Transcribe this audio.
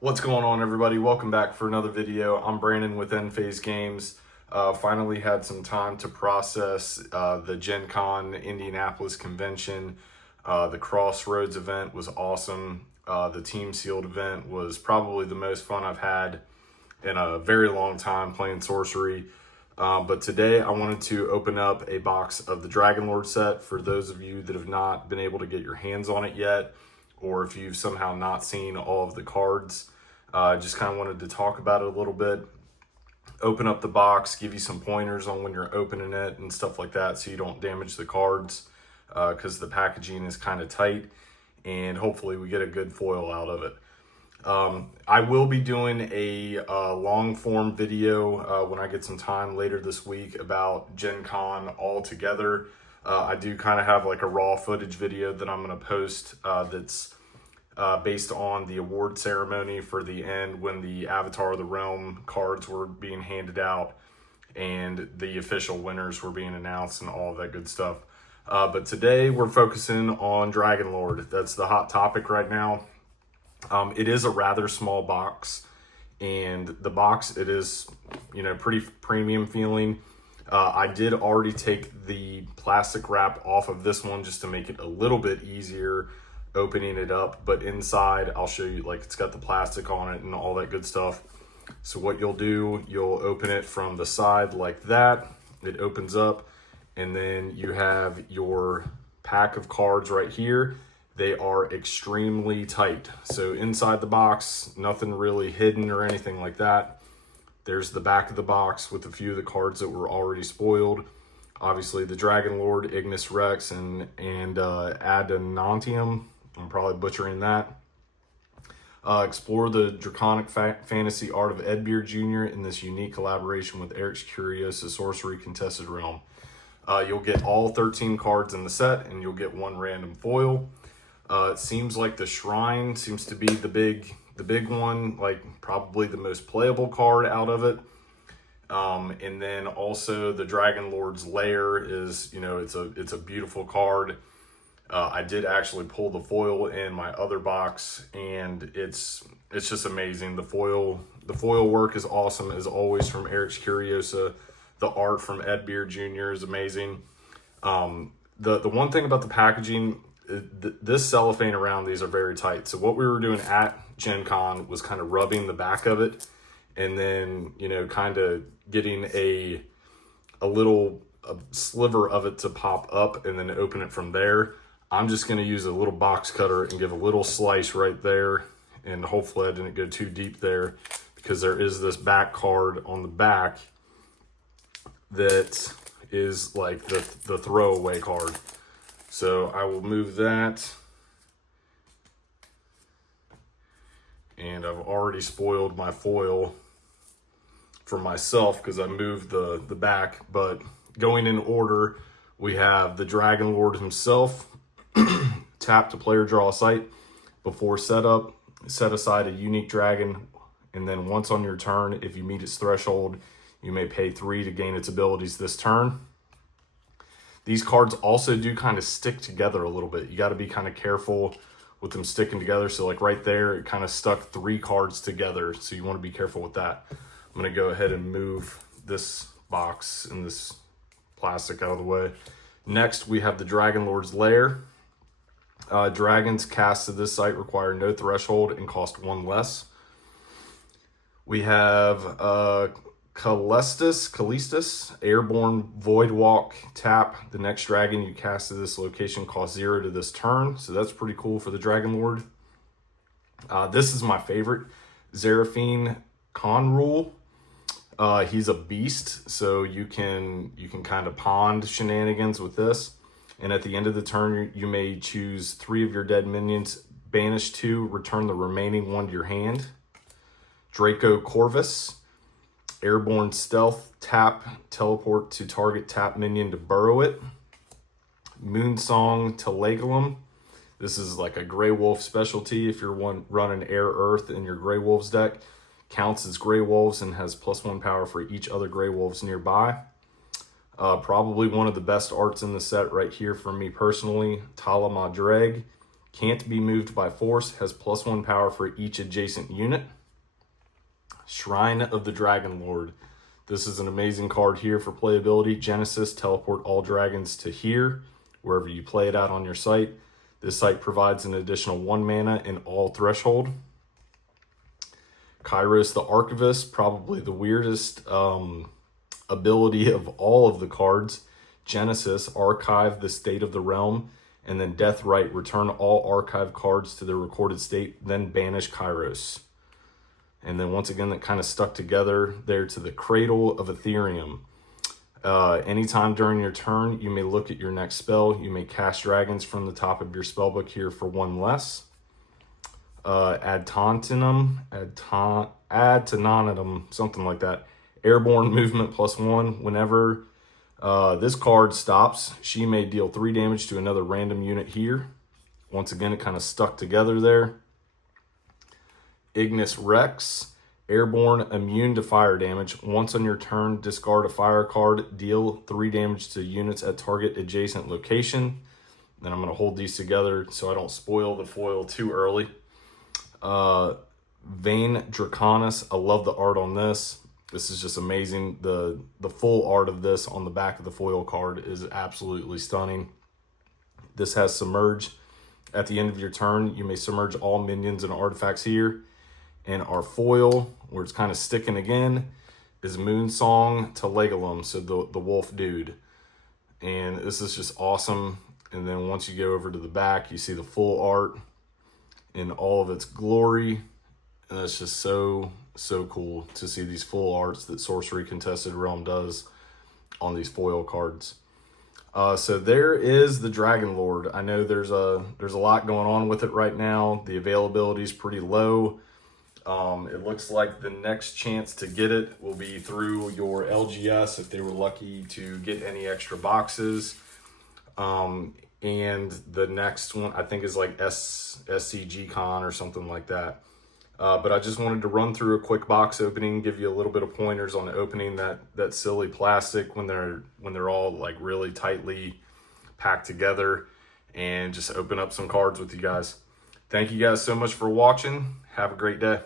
What's going on, everybody? Welcome back for another video. I'm Brandon with EndFaze Games. Finally had some time to process the Gen Con Indianapolis convention. The Crossroads event was awesome. The Team Sealed event was probably the most fun I've had in a very long time playing Sorcery. But today I wanted to open up a box of the DragonLord set for those of you that have not been able to get your hands on it yet, or if you've somehow not seen all of the cards. Just kind of wanted to talk about it a little bit, open up the box, give you some pointers on when you're opening it and stuff like that so you don't damage the cards, because the packaging is kind of tight, and hopefully we get a good foil out of it. I will be doing a long form video when I get some time later this week about Gen Con all together. I do kind of have like a raw footage video that I'm going to post that's based on the award ceremony for the end when the Avatar of the Realm cards were being handed out and the official winners were being announced and all of that good stuff. But today we're focusing on DragonLord. That's the hot topic right now. It is a rather small box, and the box, it is, pretty premium feeling. I did already take the plastic wrap off of this one just to make it a little bit easier opening it up, but inside I'll show you, like, it's got the plastic on it and all that good stuff. So what you'll do, you'll open it from the side like that. It opens up, and then you have your pack of cards right here. They are extremely tight. So inside the box, nothing really hidden or anything like that. There's the back of the box with a few of the cards that were already spoiled. Obviously the DragonLord, Ignis Rex, and Adenantium. I'm probably butchering that. Explore the draconic fantasy art of Edbeard Jr. in this unique collaboration with Eric's Curious Sorcery Contested Realm. You'll get all 13 cards in the set, and you'll get one random foil. It seems like the Shrine seems to be the big one, like probably the most playable card out of it. And then also the DragonLord's Lair is, it's a beautiful card. I did actually pull the foil in my other box, and it's just amazing. The foil work is awesome as always from Eric's Curiosa. The art from Edbeard Jr. is amazing. The one thing about the packaging, this cellophane around these are very tight. So what we were doing at Gen Con was kind of rubbing the back of it, and then, kind of getting a sliver of it to pop up and then open it from there. I'm just going to use a little box cutter and give a little slice right there, and hopefully I didn't go too deep there, because there is this back card on the back that is like the throwaway card. So I will move that, and I've already spoiled my foil for myself because I moved the back. But going in order, we have the DragonLord himself. Tap to player draw a site. Before setup, set aside a unique dragon, and then once on your turn, if you meet its threshold, you may pay 3 to gain its abilities this turn. These cards also do kind of stick together a little bit. You got to be kind of careful with them sticking together. So like right there, it kind of stuck 3 cards together. So you want to be careful with that. I'm going to go ahead and move this box and this plastic out of the way. Next, we have the DragonLord's Lair. Dragons cast to this site require no threshold and cost 1 less. We have Callistus, Airborne Voidwalk. Tap. The next dragon you cast to this location costs 0 to this turn. So that's pretty cool for the DragonLord. This is my favorite. Zeraphine Conrule. He's a beast, so you can kind of pond shenanigans with this. And at the end of the turn, you may choose 3 of your dead minions, banish 2, return the remaining 1 to your hand. Draco Corvus. Airborne Stealth. Tap, teleport to target tap minion to burrow it. Moonsong Telegalum. This is like a Grey Wolf specialty. If you're running Air Earth in your Grey Wolves deck, counts as Grey Wolves and has +1 power for each other Grey Wolves nearby. Probably one of the best arts in the set right here for me personally. Tala Madreg. Can't be moved by force, has +1 power for each adjacent unit. Shrine of the DragonLord. This is an amazing card here for playability. Genesis, teleport all dragons to here, wherever you play it out on your site. This site provides an additional 1 mana in all threshold. Kairos the Archivist, probably the weirdest ability of all of the cards. Genesis, archive the state of the realm, and then Deathrite, return all archive cards to their recorded state, then banish Kairos. And then once again, that kind of stuck together there to the Cradle of Ethereum. Anytime during your turn, you may look at your next spell. You may cast dragons from the top of your spellbook here for 1 less. Ad Tantum, something like that. Airborne movement +1. Whenever this card stops, she may deal 3 damage to another random unit here. Once again, it kind of stuck together there. Ignis Rex, airborne, immune to fire damage. Once on your turn, discard a fire card, deal 3 damage to units at target adjacent location. Then I'm going to hold these together so I don't spoil the foil too early. Vein Draconis, I love the art on this. This is just amazing. The full art of this on the back of the foil card is absolutely stunning. This has Submerge. At the end of your turn, you may submerge all minions and artifacts here. And our foil, where it's kind of sticking again, is Moonsong to Legolam, so the wolf dude. And this is just awesome. And then once you go over to the back, you see the full art in all of its glory. And it's just so cool to see these full arts that Sorcery Contested Realm does on these foil cards. So there is the DragonLord. I know there's a lot going on with it right now. The availability is pretty low. It looks like the next chance to get it will be through your LGS if they were lucky to get any extra boxes. And the next one I think is like SCG Con or something like that. But I just wanted to run through a quick box opening, give you a little bit of pointers on opening that silly plastic when they're all like really tightly packed together, and just open up some cards with you guys. Thank you guys so much for watching. Have a great day.